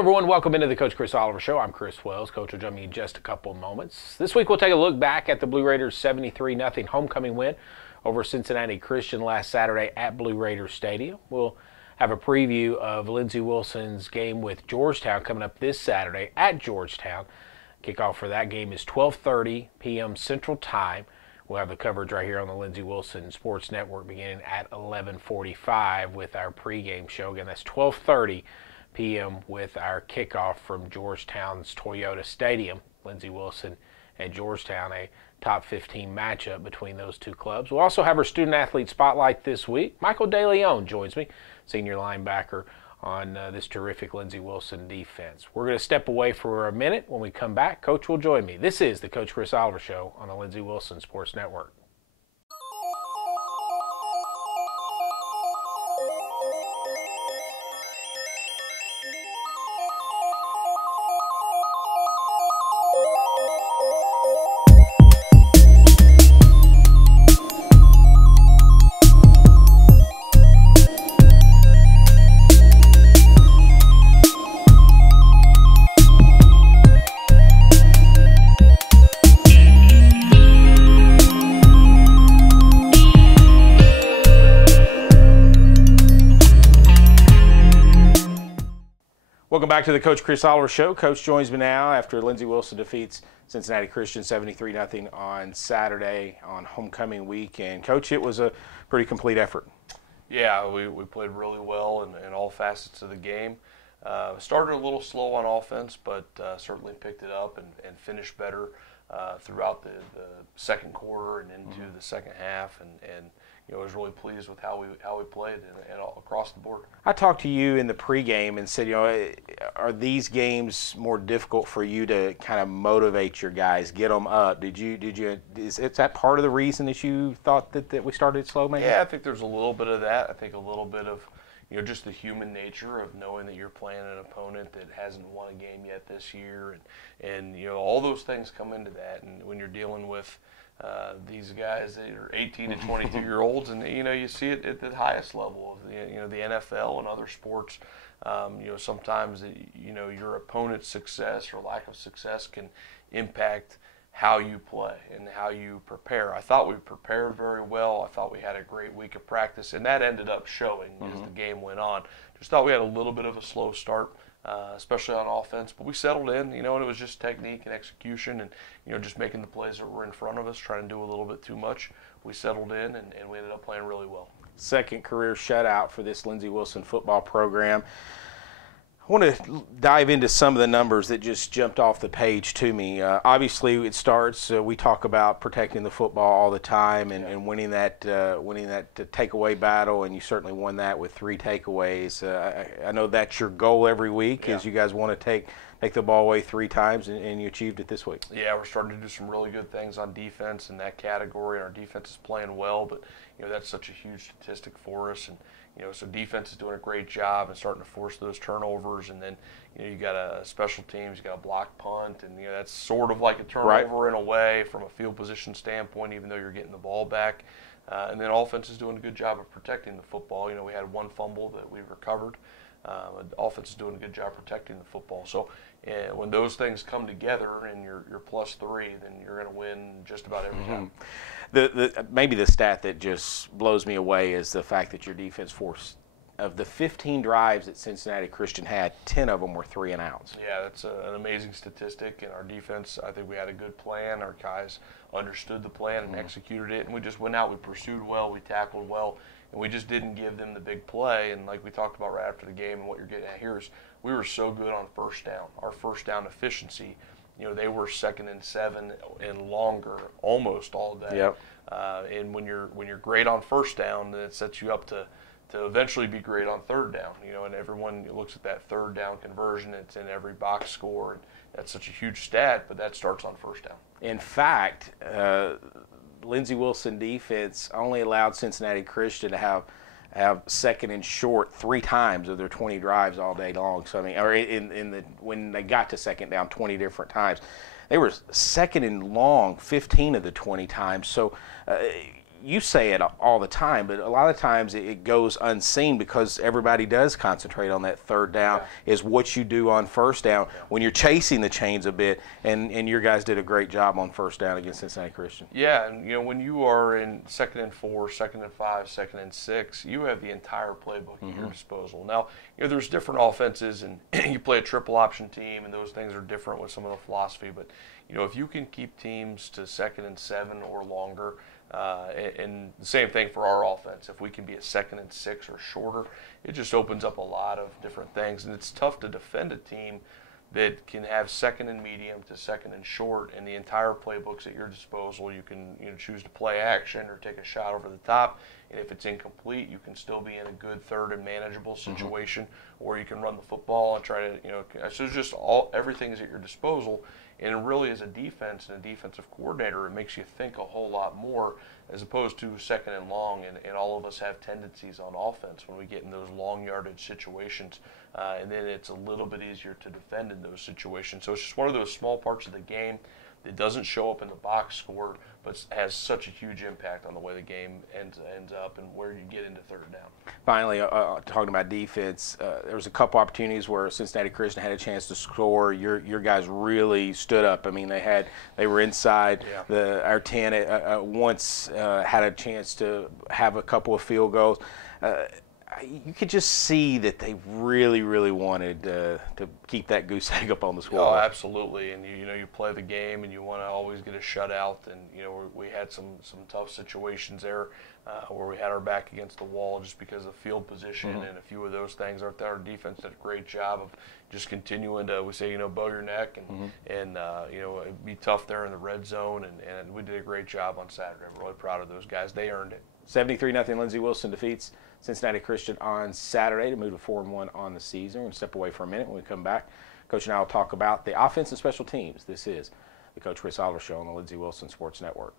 everyone. Welcome into the Coach Chris Oliver Show. I'm Chris Wells. Coach will join me in just a couple of moments. This week we'll take a look back at the Blue Raiders' 73-0 homecoming win over Cincinnati Christian last Saturday at Blue Raiders Stadium. We'll have a preview of Lindsey Wilson's game with Georgetown coming up this Saturday at Georgetown. Kickoff for that game is 12:30 p.m. Central Time. We'll have the coverage right here on the Lindsey Wilson Sports Network beginning at 11:45 with our pregame show. Again, that's 12:30 p.m. with our kickoff from Georgetown's Toyota Stadium. Lindsey Wilson and Georgetown, a top 15 matchup between those two clubs. We'll also have our student athlete spotlight this week. Michael DeLeon joins me, senior linebacker on this terrific Lindsey Wilson defense. We're going to step away for a minute. When we come back, Coach will join me. This is the Coach Chris Oliver Show on the Lindsey Wilson Sports Network. Welcome back to the Coach Chris Oliver Show. Coach joins me now after Lindsey Wilson defeats Cincinnati Christian 73-0 on Saturday on homecoming week. And Coach, it was a pretty complete effort. Yeah, we played really well in all facets of the game. Started a little slow on offense, but certainly picked it up and finished better throughout the second quarter and into the second half. And I was really pleased with how we played and all across the board. I talked to you in the pregame and said, are these games more difficult for you to kind of motivate your guys, get them up? Is that part of the reason that you thought that we started slow, maybe? Yeah, I think there's a little bit of that. I think a little bit of just the human nature of knowing that you're playing an opponent that hasn't won a game yet this year, and all those things come into that. And when you're dealing with these guys that are 18 to 22-year-olds, and you see it at the highest level of the NFL and other sports. Sometimes your opponent's success or lack of success can impact how you play and how you prepare. I thought we prepared very well. I thought we had a great week of practice, and that ended up showing as the game went on. Just thought we had a little bit of a slow start, especially on offense, but we settled in, and it was just technique and execution and, just making the plays that were in front of us, trying to do a little bit too much. We settled in, and we ended up playing really well. Second career shutout for this Lindsey Wilson football program. I want to dive into some of the numbers that just jumped off the page to me. Obviously, it starts. We talk about protecting the football all the time and winning that takeaway battle, and you certainly won that with 3 takeaways. I know that's your goal every week, is you guys want to take the ball away 3 times, and you achieved it this week. Yeah, we're starting to do some really good things on defense in that category. Our defense is playing well, but that's such a huge statistic for us, and so defense is doing a great job and starting to force those turnovers, and then you got a special teams, you got a block punt, and that's sort of like a turnover in a way from a field position standpoint, even though you're getting the ball back. And then offense is doing a good job of protecting the football. We had 1 fumble that we recovered. Offense is doing a good job protecting the football. So when those things come together and you're +3, then you're going to win just about every time. Maybe the stat that just blows me away is the fact that your defense forced, of the 15 drives that Cincinnati Christian had, 10 of them were 3 and outs. Yeah, that's an amazing statistic. And our defense, I think we had a good plan. Our guys understood the plan and executed it. And we just went out, we pursued well, we tackled well, and we just didn't give them the big play. And like we talked about right after the game, and what you're getting at here is we were so good on first down. Our first down efficiency, they were 2nd and 7 and longer almost all day. Yep. And when you're great on first down, then it sets you up to eventually be great on third down. And everyone looks at that third down conversion. It's in every box score, and that's such a huge stat, but that starts on first down. In fact, Lindsey Wilson defense only allowed Cincinnati Christian to have 2nd and short 3 times of their 20 drives all day long. So when they got to 2nd down 20 different times, they were 2nd and long 15 of the 20 times. So you say it all the time, but a lot of times it goes unseen because everybody does concentrate on that third down, is what you do on first down when you're chasing the chains a bit, and your guys did a great job on first down against Cincinnati Christian. Yeah, and when you are in 2nd and 4, 2nd and 5, 2nd and 6, you have the entire playbook at your disposal. Now, there's different offenses, and you play a triple option team, and those things are different with some of the philosophy, but if you can keep teams to 2nd and 7 or longer, and the same thing for our offense. If we can be a 2nd and 6 or shorter, it just opens up a lot of different things. And it's tough to defend a team that can have 2nd and medium to 2nd and short, and the entire playbook's at your disposal. You can choose to play action or take a shot over the top. And if it's incomplete, you can still be in a good third and manageable situation, or you can run the football and try to, so it's just everything's at your disposal. And really, as a defense and a defensive coordinator, it makes you think a whole lot more as opposed to 2nd and long. And all of us have tendencies on offense when we get in those long yardage situations. And then it's a little bit easier to defend in those situations. So it's just one of those small parts of the game that doesn't show up in the box score, but has such a huge impact on the way the game ends up and where you get into third down. Finally, talking about defense, there was a couple opportunities where Cincinnati Christian had a chance to score. Your guys really stood up. I mean, they were inside our 10. Once had a chance to have a couple of field goals. You could just see that they really, really wanted to keep that goose egg up on the scoreboard. Oh, absolutely. And you play the game, and you want to always get a shutout. And we had some tough situations there where we had our back against the wall just because of field position and a few of those things. Our defense did a great job of just continuing to, we say, bow your neck and be tough there in the red zone. And we did a great job on Saturday. I'm really proud of those guys. They earned it. 73-0 Lindsey Wilson defeats Cincinnati Christian on Saturday to move to 4-1 on the season. We're going to step away for a minute. When we come back, Coach and I will talk about the offense and special teams. This is the Coach Chris Oliver Show on the Lindsey Wilson Sports Network.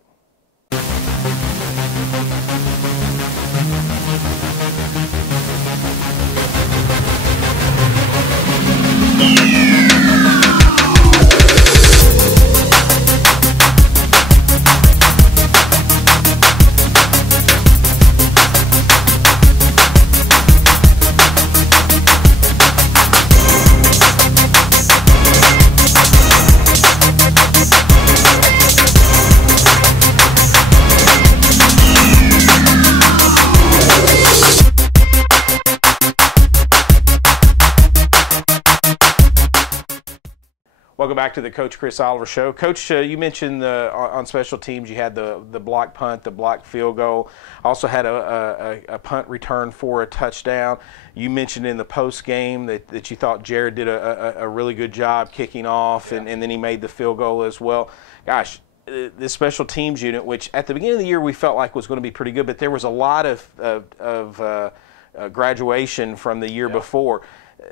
Welcome back to the Coach Chris Oliver Show. Coach, you mentioned on special teams you had the block punt, the block field goal. Also had a punt return for a touchdown. You mentioned in the post game that you thought Jared did a really good job kicking off, and then he made the field goal as well. Gosh, this special teams unit, which at the beginning of the year we felt like was going to be pretty good, but there was a lot of graduation from the year before.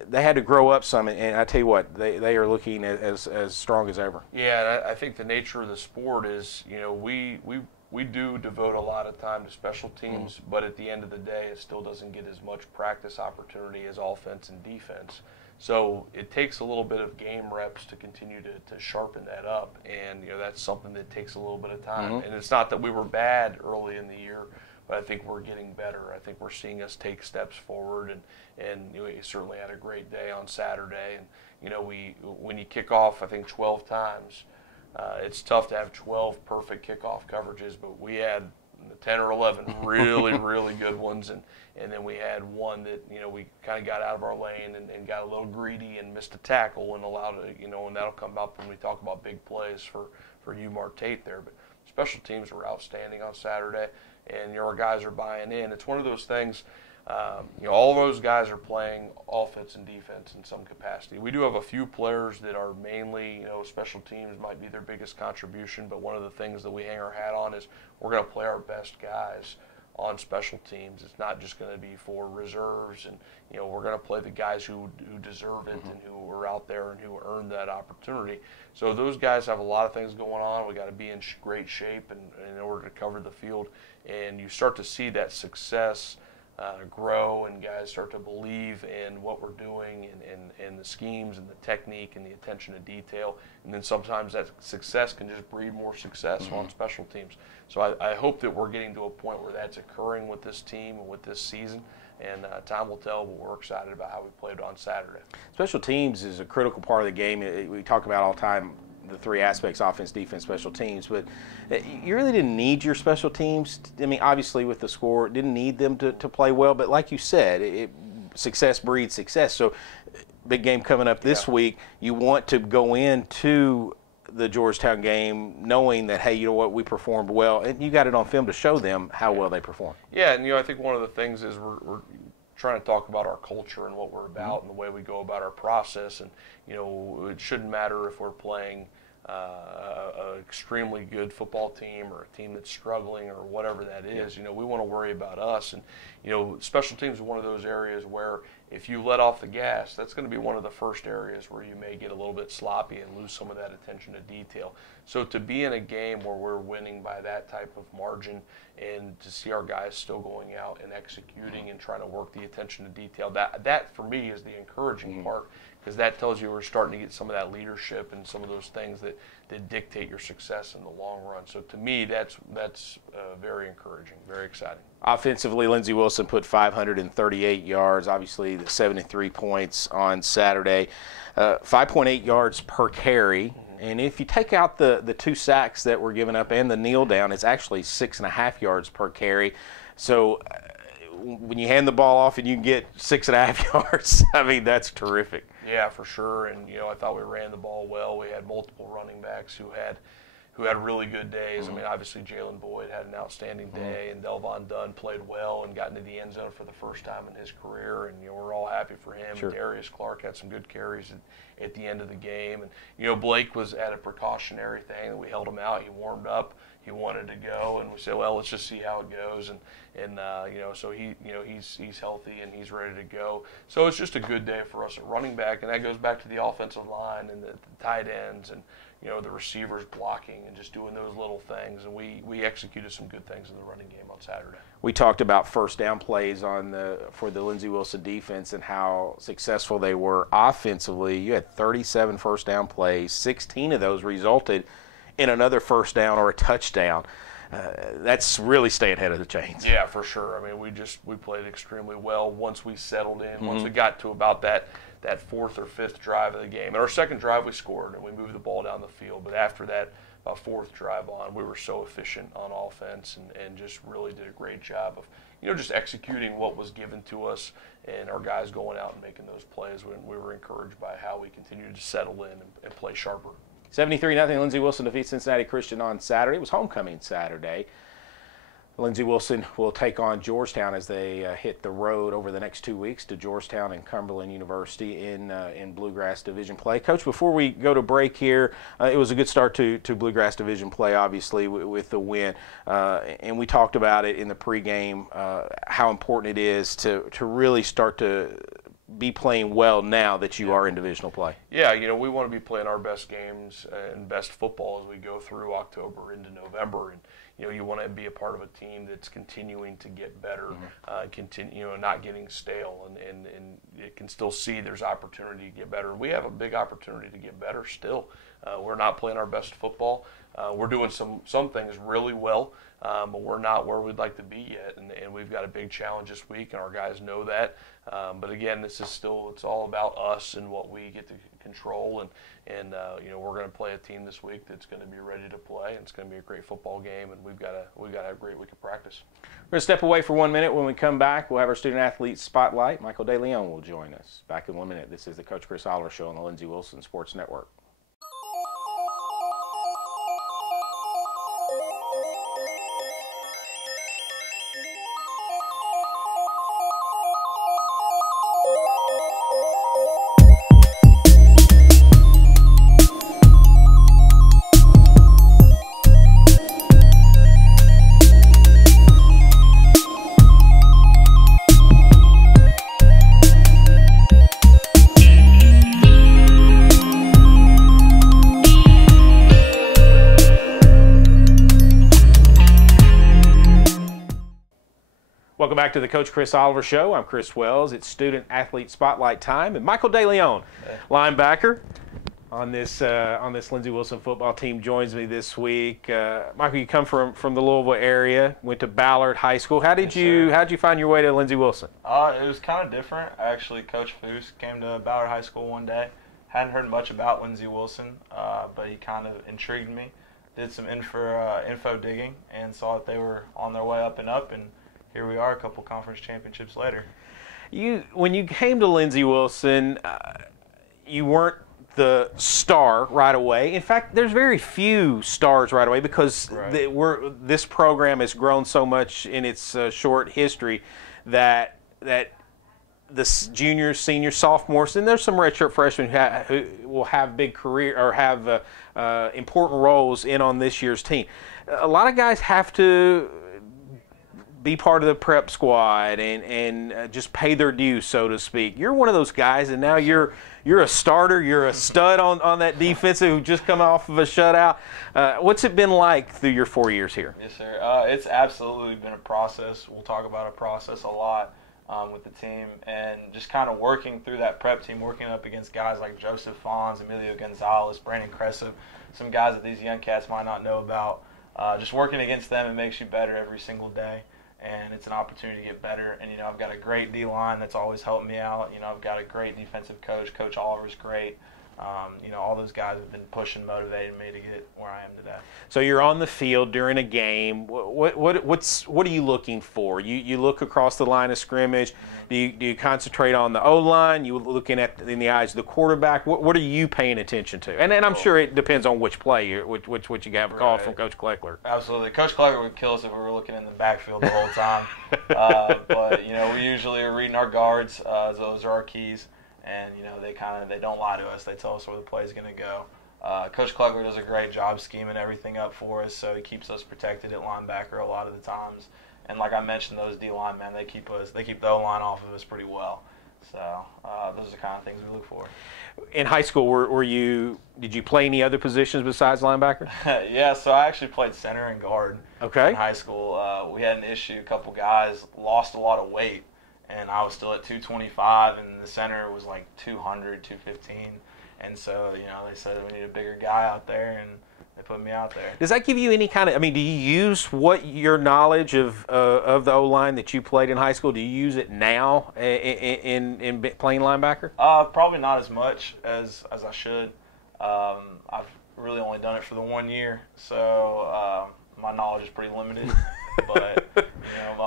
They had to grow up some, and I tell you what, they are looking as strong as ever. Yeah, and I think the nature of the sport is, we do devote a lot of time to special teams, but at the end of the day, it still doesn't get as much practice opportunity as offense and defense. So it takes a little bit of game reps to continue to sharpen that up, and that's something that takes a little bit of time. And it's not that we were bad early in the year, but I think we're getting better. I think we're seeing us take steps forward, and we certainly had a great day on Saturday. And when you kick off, I think 12 times, it's tough to have 12 perfect kickoff coverages, but we had 10 or 11 really, really good ones, and then we had one that we kind of got out of our lane and got a little greedy and missed a tackle and allowed it, and that'll come up when we talk about big plays for Umar Tate there. But special teams were outstanding on Saturday, and our guys are buying in. It's one of those things. All those guys are playing offense and defense in some capacity. We do have a few players that are mainly, special teams might be their biggest contribution, but one of the things that we hang our hat on is we're going to play our best guys on special teams. It's not just going to be for reserves, and we're going to play the guys who deserve it and who are out there and who earned that opportunity. So those guys have a lot of things going on. We got to be in great shape in order to cover the field, and you start to see that success grow and guys start to believe in what we're doing and the schemes and the technique and the attention to detail. And then sometimes that success can just breed more success on special teams. So I hope that we're getting to a point where that's occurring with this team and with this season. And time will tell, but we're excited about how we played on Saturday. Special teams is a critical part of the game. We talk about all the time the three aspects: offense, defense, special teams. But you really didn't need your special teams. I mean, obviously with the score, didn't need them to play well. But like you said, success breeds success. So big game coming up this week. You want to go into the Georgetown game knowing that, hey, you know what, we performed well, and you got it on film to show them how well they performed. Yeah, and I think one of the things is we're trying to talk about our culture and what we're about and the way we go about our process. And it shouldn't matter if we're playing an extremely good football team or a team that's struggling or whatever that is. We want to worry about us. And special teams is one of those areas where if you let off the gas, that's going to be one of the first areas where you may get a little bit sloppy and lose some of that attention to detail. So to be in a game where we're winning by that type of margin and to see our guys still going out and executing and trying to work the attention to detail, that for me is the encouraging part, because that tells you we're starting to get some of that leadership and some of those things that dictate your success in the long run. So to me, that's very encouraging, very exciting. Offensively, Lindsey Wilson put 538 yards, obviously the 73 points on Saturday, 5.8 yards per carry. And if you take out the 2 sacks that were given up and the kneel down, it's actually 6.5 yards per carry. So when you hand the ball off and you can get 6.5 yards, I mean, that's terrific. Yeah, for sure. And I thought we ran the ball well. We had multiple running backs who had really good days. I mean, obviously Jalen Boyd had an outstanding day, and Delvon Dunn played well and got into the end zone for the first time in his career, and we're all happy for him. Sure. Darius Clark had some good carries at the end of the game, and Blake was at a precautionary thing. We held him out. He warmed up. He wanted to go, and we said, well, let's just see how it goes. And so he's healthy and he's ready to go. So it's just a good day for us at running back, and that goes back to the offensive line and the tight ends and the receivers blocking and just doing those little things. And we executed some good things in the running game on Saturday. We talked about first down plays for the Lindsey Wilson defense and how successful they were offensively. You had 37 first down plays. 16 of those resulted in another first down or a touchdown. That's really staying ahead of the chains. Yeah, for sure. I mean, we played extremely well once we settled in. Once we got to about that fourth or fifth drive of the game. And our second drive we scored and we moved the ball down the field. But after that, about fourth drive on, we were so efficient on offense and just really did a great job of just executing what was given to us, and our guys going out and making those plays. We were encouraged by how we continued to settle in and play sharper. 73-0, Lindsey Wilson defeats Cincinnati Christian on Saturday. It was homecoming Saturday. Lindsey Wilson will take on Georgetown as they hit the road over the next 2 weeks to Georgetown and Cumberland University in Bluegrass Division play. Coach, before we go to break here, it was a good start to Bluegrass Division play, obviously, with the win. And we talked about it in the pregame, how important it is to really start to be playing well now that you are in divisional play. Yeah, we want to be playing our best games and best football as we go through October into November. And you want to be a part of a team that's continuing to get better, not getting stale, and it can still see there's opportunity to get better. We have a big opportunity to get better still. We're not playing our best football. We're doing some things really well, but we're not where we'd like to be yet, and we've got a big challenge this week, and our guys know that. But again, it's all about us and what we get to control, and we're going to play a team this week that's going to be ready to play, and it's going to be a great football game, and we've got to have a great week of practice. We're going to step away for 1 minute. When we come back, we'll have our student athlete spotlight. Michael DeLeon will join us. Back in 1 minute. This is the Coach Chris Oliver Show on the Lindsey Wilson Sports Network. to the Coach Chris Oliver Show. I'm Chris Wells. It's Student Athlete Spotlight time, and Michael DeLeon, linebacker on this Lindsey Wilson football team, joins me this week. Michael, you come from the Louisville area, went to Ballard High School. How did you find your way to Lindsey Wilson? It was kind of different. Actually, Coach Foose came to Ballard High School one day. Hadn't heard much about Lindsey Wilson, but he kind of intrigued me. Did some info digging and saw that they were on their way up, and here we are a couple conference championships later. When you came to Lindsey Wilson, you weren't the star right away. In fact, there's very few stars right away because this program has grown so much in its short history that the juniors, seniors, sophomores, and there's some redshirt freshmen who will have big career or have important roles in on this year's team. A lot of guys have to be part of the prep squad and just pay their dues, so to speak. You're one of those guys, and now you're a starter. You're a stud on that defensive who just come off of a shutout. What's it been like through your 4 years here? Yes, sir. It's absolutely been a process. We'll talk about a process a lot with the team, and just kind of working through that prep team, working up against guys like Joseph Fons, Emilio Gonzalez, Brandon Cressip, some guys that these young cats might not know about. Just working against them, it makes you better every single day. And it's an opportunity to get better. And, I've got a great D-line that's always helped me out. I've got a great defensive coach. Coach Oliver's great. All those guys have been pushing, motivating me to get where I am today. So you're on the field during a game. What are you looking for? You look across the line of scrimmage. Do you concentrate on the O-line? You looking in the eyes of the quarterback? What are you paying attention to? And I'm sure it depends on which play, which you have called from Coach Kleckler. Absolutely. Coach Kleckler would kill us if we were looking in the backfield the whole time. But we usually are reading our guards. Those are our keys. And they don't lie to us. They tell us where the play is going to go. Coach Kleckler does a great job scheming everything up for us, so he keeps us protected at linebacker a lot of the times. And like I mentioned, those D-line men, they keep the O-line off of us pretty well. So those are the kind of things we look for. In high school, did you play any other positions besides linebacker? Yeah, so I actually played center and guard. Okay. In high school, we had an issue. A couple guys lost a lot of weight. And I was still at 225, and the center was like 200, 215. And so, they said we need a bigger guy out there, and they put me out there. Does that give you any kind of, do you use your knowledge of the O-line that you played in high school, do you use it now in playing linebacker? Probably not as much as I should. I've really only done it for the 1 year, so my knowledge is pretty limited. But,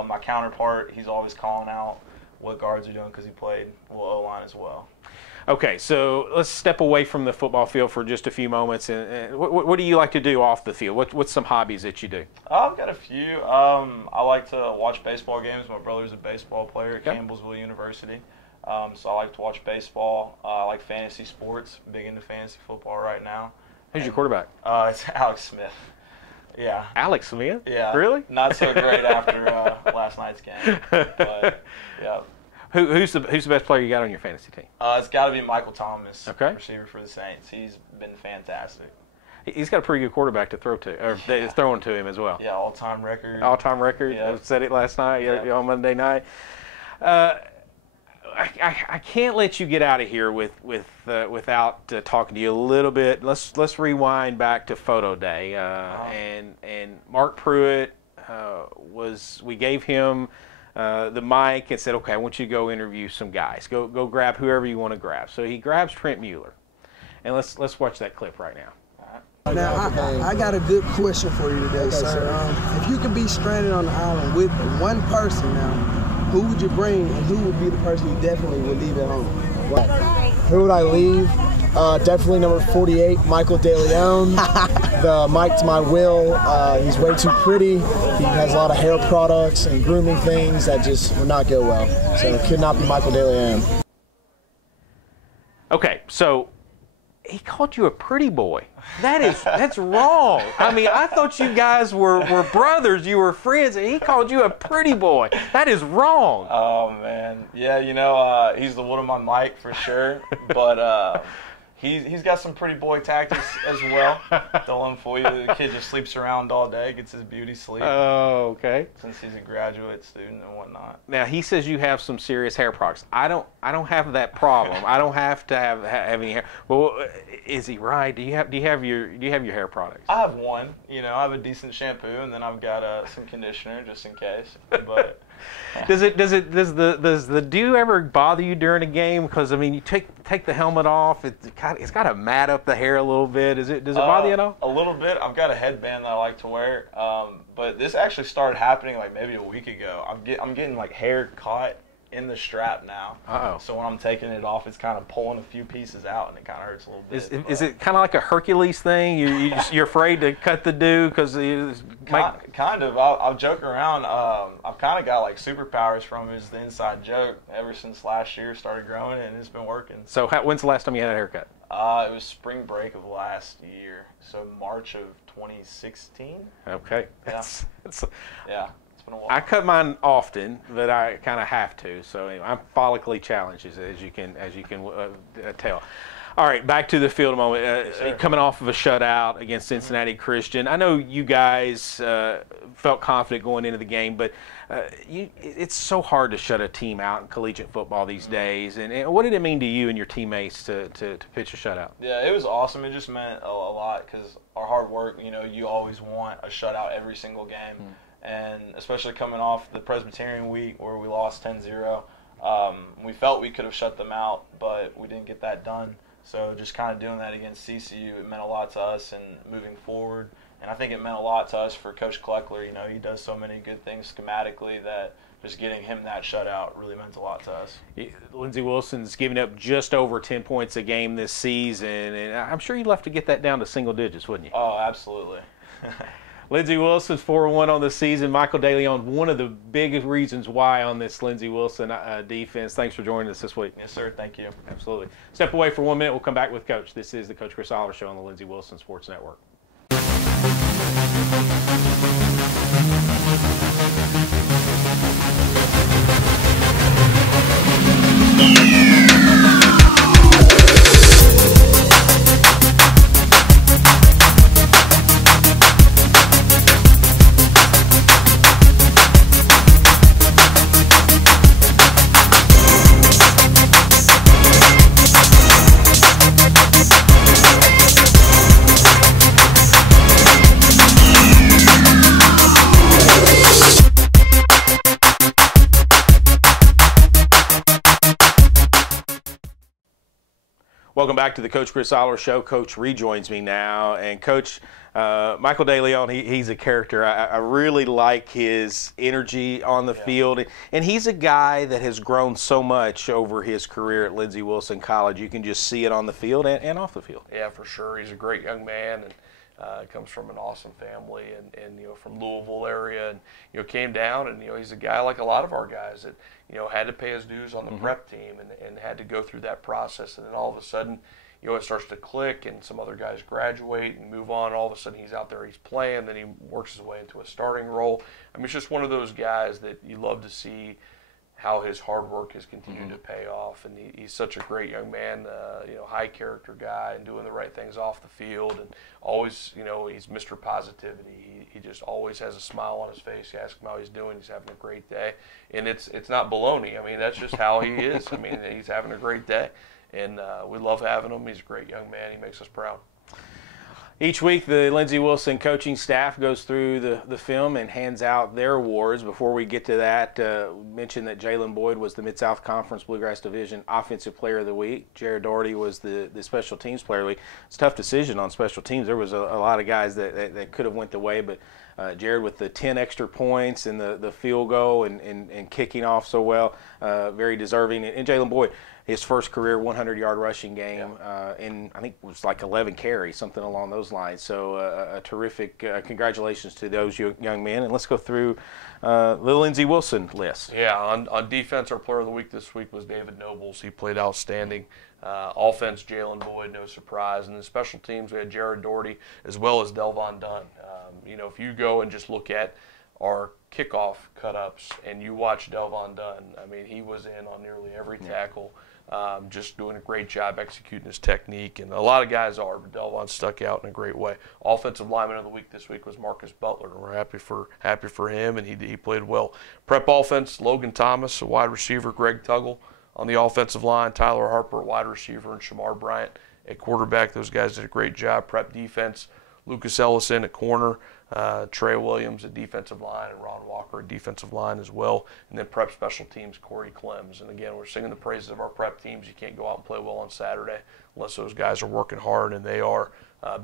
my counterpart, he's always calling out what guards are doing because he played O-line as well. Okay, so let's step away from the football field for just a few moments. And what do you like to do off the field? What's some hobbies that you do? I've got a few. I like to watch baseball games. My brother's a baseball player at Campbellsville University. So I like to watch baseball. I like fantasy sports. Big into fantasy football right now. Who's your quarterback? It's Alex Smith. Yeah. Alex Smith? Yeah. Really? Not so great after last night's game. But, yeah. Who's the best player you got on your fantasy team? It's got to be Michael Thomas, okay, receiver for the Saints. He's been fantastic. He's got a pretty good quarterback to throw to, or throwing to him as well. Yeah, all-time record. All-time record. Yeah. I said it last night on Monday night. I can't let you get out of here without talking to you a little bit. Let's rewind back to photo day, and Mark Pruitt we gave him the mic and said, okay, I want you to go interview some guys. Go grab whoever you want to grab. So he grabs Trent Mueller, and let's watch that clip right now. Now, I got a good question for you today, sir. If you could be stranded on the island with one person now, who would you bring, and who would be the person you definitely would leave at home? Who would I leave? Definitely number 48, Michael DeLeon. The mic to my will. He's way too pretty. He has a lot of hair products and grooming things that just would not go well. So it could not be Michael DeLeon. Okay, so he called you a pretty boy. That's wrong. I thought you guys were brothers. You were friends, and he called you a pretty boy. That is wrong. Oh man, yeah. He's the one on my mic for sure. But He's got some pretty boy tactics as well. Don't for you. The kid just sleeps around all day, gets his beauty sleep. Oh, okay. Since he's a graduate student and whatnot. Now he says you have some serious hair products. I don't have that problem. I don't have to have any hair. Well, is he right? Do you have your hair products? I have one. You know, I have a decent shampoo, and then I've got some conditioner just in case. But does the dew ever bother you during a game? Because I mean, you take the helmet off. It's got to mat up the hair a little bit. Does it bother you at all? A little bit. I've got a headband that I like to wear. But this actually started happening like maybe a week ago. I'm getting like hair caught in the strap now. Uh-oh. So when I'm taking it off, it's kind of pulling a few pieces out, and it kind of hurts a little bit. Is it kind of like a Hercules thing? You're afraid to cut the dew because kind of. I'll joke around. I've kind of got like superpowers from it. Is the inside joke. Ever since last year, started growing it, and it's been working. So when's the last time you had a haircut? It was spring break of last year, so March of 2016. Okay. Yeah. Yeah. I cut mine often, but I kind of have to. So anyway, I'm follically challenged, as you can tell. All right, back to the field a moment. Coming off of a shutout against Cincinnati Christian, I know you guys felt confident going into the game, but it's so hard to shut a team out in collegiate football these days. And what did it mean to you and your teammates to pitch a shutout? Yeah, it was awesome. It just meant a lot because our hard work. You know, you always want a shutout every single game. And especially coming off the Presbyterian week where we lost 10-0, we felt we could have shut them out, but we didn't get that done. So just kind of doing that against CCU, it meant a lot to us and moving forward. And I think it meant a lot to us for Coach Kleckler. You know, he does so many good things schematically that just getting him that shutout really meant a lot to us. Lindsey Wilson's giving up just over 10 points a game this season, and I'm sure you'd love to get that down to single digits, wouldn't you? Oh, absolutely. Lindsey Wilson's 4-1 on the season. Michael DeLeon, one of the biggest reasons why on this Lindsey Wilson defense. Thanks for joining us this week. Yes, sir. Thank you. Absolutely. Step away for 1 minute. We'll come back with Coach. This is the Coach Chris Oliver Show on the Lindsey Wilson Sports Network. Welcome back to the Coach Chris Oliver Show. Coach rejoins me now. And Coach, Michael DeLeon, he's a character. I really like his energy on the field. And he's a guy that has grown so much over his career at Lindsey Wilson College. You can just see it on the field and off the field. Yeah, for sure. He's a great young man and comes from an awesome family and you know, from Louisville area, and you know, came down, and you know, he's a guy like a lot of our guys that you know, had to pay his dues on the prep team and had to go through that process, and then all of a sudden, you know, it starts to click, and some other guys graduate and move on. All of a sudden, he's out there, he's playing, then he works his way into a starting role. I mean, it's just one of those guys that you love to see how his hard work has continued to pay off, and he's such a great young man, you know, high character guy, and doing the right things off the field, and always, you know, he's Mr. Positivity. He just always has a smile on his face. You ask him how he's doing, he's having a great day, and it's not baloney. I mean, that's just how he is. I mean, he's having a great day, and we love having him. He's a great young man. He makes us proud. Each week, the Lindsey Wilson coaching staff goes through the film and hands out their awards. Before we get to that, mention that Jalen Boyd was the Mid-South Conference Bluegrass Division Offensive Player of the Week. Jared Doherty was the Special Teams Player of the Week. It's a tough decision on special teams. There was a lot of guys that could have went the way, but Jared with the 10 extra points and the field goal and kicking off so well, very deserving. And Jalen Boyd, his first career 100-yard rushing game, and I think it was like 11 carries, something along those lines. So a terrific congratulations to those young men. And let's go through the Lindsey Wilson list. Yeah, on defense, our player of the week this week was David Nobles. He played outstanding. Offense, Jalen Boyd, no surprise. And then special teams, we had Jared Doherty as well as Delvon Dunn. You know, if you go and just look at our kickoff cut-ups, and you watch Delvon Dunn. I mean, he was in on nearly every tackle, just doing a great job executing his technique, and a lot of guys are, but Delvon stuck out in a great way. Offensive lineman of the week this week was Marcus Butler, and we're happy for him, and he played well. Prep offense, Logan Thomas, a wide receiver, Greg Tuggle on the offensive line, Tyler Harper, a wide receiver, and Shamar Bryant at quarterback. Those guys did a great job. Prep defense, Lucas Ellison at corner, Trey Williams at defensive line, and Ron Walker at defensive line as well. And then prep special teams, Corey Clems. And again, we're singing the praises of our prep teams. You can't go out and play well on Saturday unless those guys are working hard, and they are.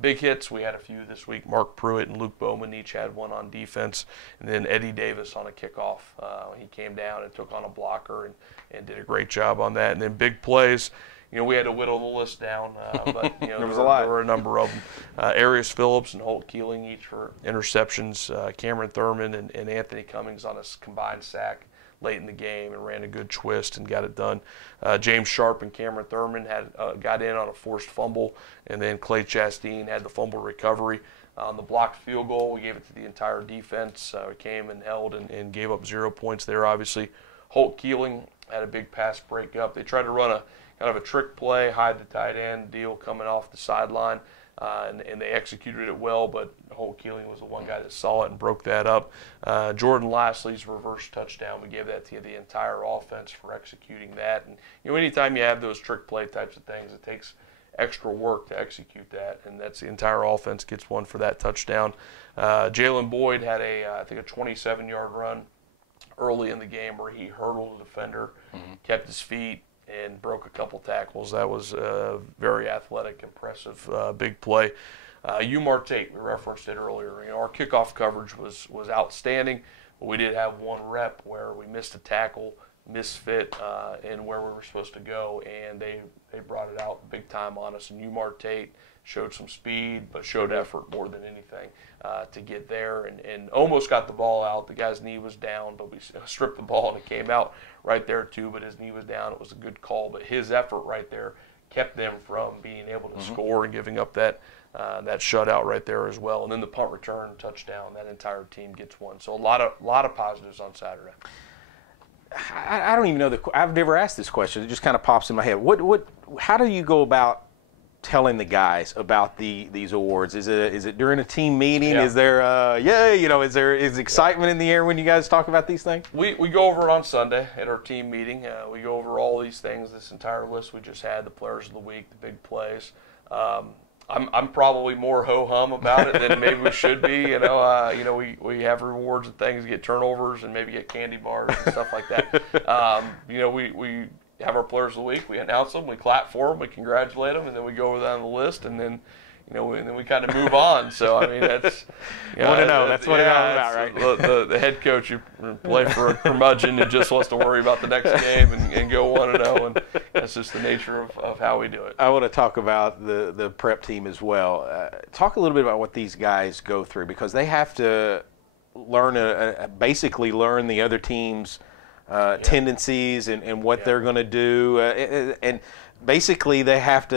Big hits, we had a few this week. Mark Pruitt and Luke Bowman each had one on defense. And then Eddie Davis on a kickoff. He came down and took on a blocker and did a great job on that. And then big plays. We had to whittle the list down, but there were a number of them. Arius Phillips and Holt Keeling each for interceptions. Cameron Thurman and Anthony Cummings on a combined sack late in the game and ran a good twist and got it done. James Sharp and Cameron Thurman got in on a forced fumble, and then Clay Chastain had the fumble recovery. On the blocked field goal, we gave it to the entire defense. We came and held and gave up 0 points there, obviously. Holt Keeling had a big pass breakup. They tried to run a kind of a trick play, hide the tight end deal coming off the sideline, and they executed it well, but Holt Keeling was the one guy that saw it and broke that up. Jordan Lastly's reverse touchdown, we gave that to the entire offense for executing that. And anytime you have those trick play types of things, it takes extra work to execute that, and that's the entire offense gets one for that touchdown. Jalen Boyd had I think a 27-yard run early in the game where he hurdled a defender, kept his feet, and broke a couple tackles. That was a very athletic, impressive, big play. Umar Tate, we referenced it earlier. Our kickoff coverage was outstanding, but we did have one rep where we missed a tackle, misfit in where we were supposed to go, and they brought it out big time on us. And Umar Tate showed some speed, but showed effort more than anything to get there and almost got the ball out. The guy's knee was down, but we stripped the ball and it came out right there too, but his knee was down. It was a good call, but his effort right there kept them from being able to score and giving up that shutout right there as well. And then the punt return touchdown, that entire team gets one. So a lot of positives on Saturday. I don't even know I've never asked this question. It just kind of pops in my head. How do you go about telling the guys about these awards? Is it during a team meeting? Yeah. Is there is excitement in the air when you guys talk about these things? We go over it on Sunday at our team meeting. We go over all these things, this entire list we just had, the players of the week, the big plays. I'm probably more ho-hum about it than maybe we should be. We have rewards and things, get turnovers and maybe get candy bars and stuff like that. We have our players of the week, we announce them, we clap for them, we congratulate them, and then we go over down the list, and then we kind of move on. So I mean, that's want to know. That's what it's all about, right? The head coach, you play for a curmudgeon and just wants to worry about the next game and go 1-0, and that's just the nature of how we do it. I want to talk about the prep team as well. Talk a little bit about what these guys go through, because they have to basically learn the other team's tendencies and what they're going to do, and basically they have to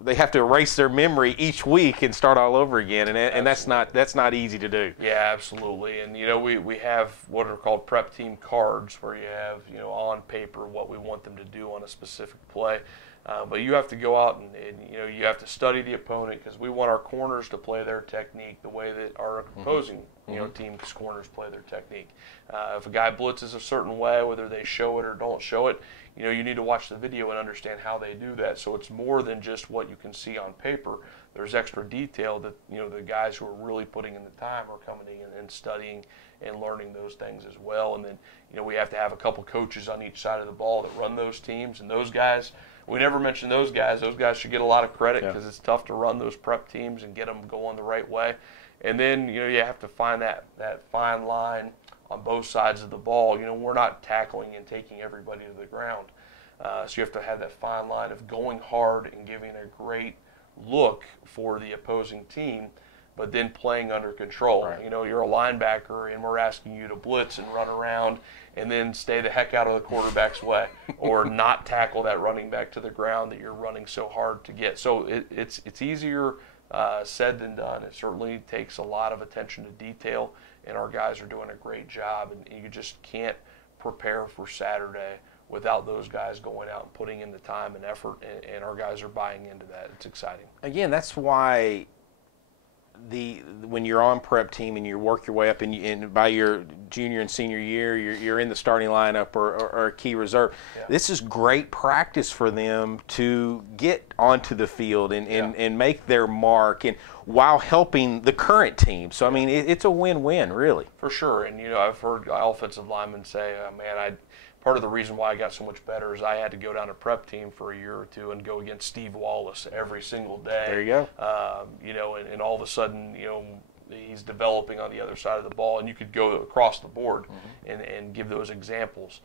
they have to erase their memory each week and start all over again, and that's not easy to do. Yeah, absolutely. And we have what are called prep team cards, where you have on paper what we want them to do on a specific play. But you have to go out and you have to study the opponent, because we want our corners to play their technique the way that our opposing team's corners play their technique. If a guy blitzes a certain way, whether they show it or don't show it, you need to watch the video and understand how they do that. So it's more than just what you can see on paper. There's extra detail that the guys who are really putting in the time are coming in and studying and learning those things as well. And then we have to have a couple coaches on each side of the ball that run those teams, and those guys. We never mention those guys. Those guys should get a lot of credit, because it's tough to run those prep teams and get them going the right way. And then you have to find that fine line on both sides of the ball. We're not tackling and taking everybody to the ground. So you have to have that fine line of going hard and giving a great look for the opposing team, but then playing under control. Right. You're a linebacker, and we're asking you to blitz and run around and then stay the heck out of the quarterback's way, or not tackle that running back to the ground that you're running so hard to get. So it's easier said than done. It certainly takes a lot of attention to detail, and our guys are doing a great job, and you just can't prepare for Saturday without those guys going out and putting in the time and effort, and our guys are buying into that. It's exciting. Again, that's why when you're on prep team and you work your way up, and by your junior and senior year, you're in the starting lineup or a key reserve. Yeah. This is great practice for them to get onto the field and make their mark, and while helping the current team. So I mean, it's a win-win, really. For sure. And I've heard offensive linemen say, man, part of the reason why I got so much better is I had to go down to prep team for a year or two and go against Steve Wallace every single day. There you go. And all of a sudden, he's developing on the other side of the ball, and you could go across the board and give those examples.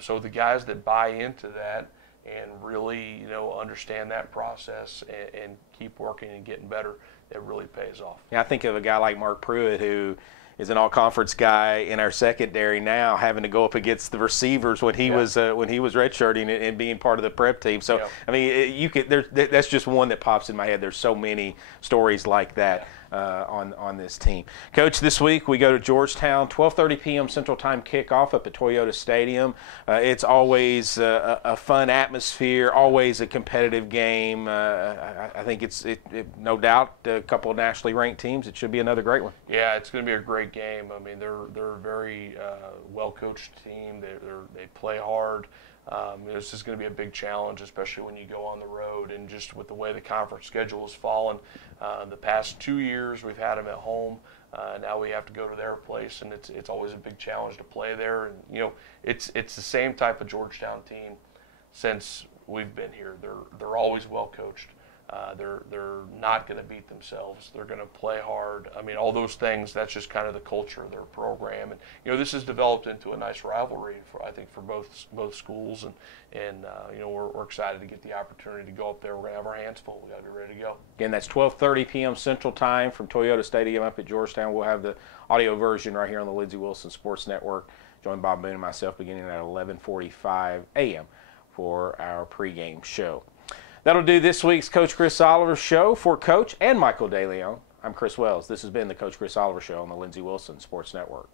So the guys that buy into that and really, understand that process and keep working and getting better, it really pays off. Yeah, I think of a guy like Mark Pruitt, who is an all-conference guy in our secondary now, having to go up against the receivers when he was redshirting and being part of the prep team. So I mean, that's just one that pops in my head. There's so many stories like that on this team. Coach, this week we go to Georgetown, 12:30 p.m. Central Time kickoff up at Toyota Stadium. It's always a fun atmosphere, always a competitive game. I think it's no doubt a couple of nationally ranked teams. It should be another great one. Yeah, it's going to be a great game. I mean, they're a very well-coached team. They play hard. This is going to be a big challenge, especially when you go on the road, and just with the way the conference schedule has fallen. The past 2 years we've had them at home. Now we have to go to their place, and it's always a big challenge to play there. And it's the same type of Georgetown team since we've been here. They're always well coached. They're not going to beat themselves. They're going to play hard. I mean, all those things, that's just kind of the culture of their program. And, this has developed into a nice rivalry, I think, for both schools. And we're excited to get the opportunity to go up there. We're going to have our hands full. We've got to be ready to go. Again, that's 12:30 p.m. Central Time from Toyota Stadium up at Georgetown. We'll have the audio version right here on the Lindsey Wilson Sports Network. Join Bob Boone and myself beginning at 11:45 a.m. for our pregame show. That'll do this week's Coach Chris Oliver Show. For Coach and Michael DeLeon, I'm Chris Wells. This has been the Coach Chris Oliver Show on the Lindsey Wilson Sports Network.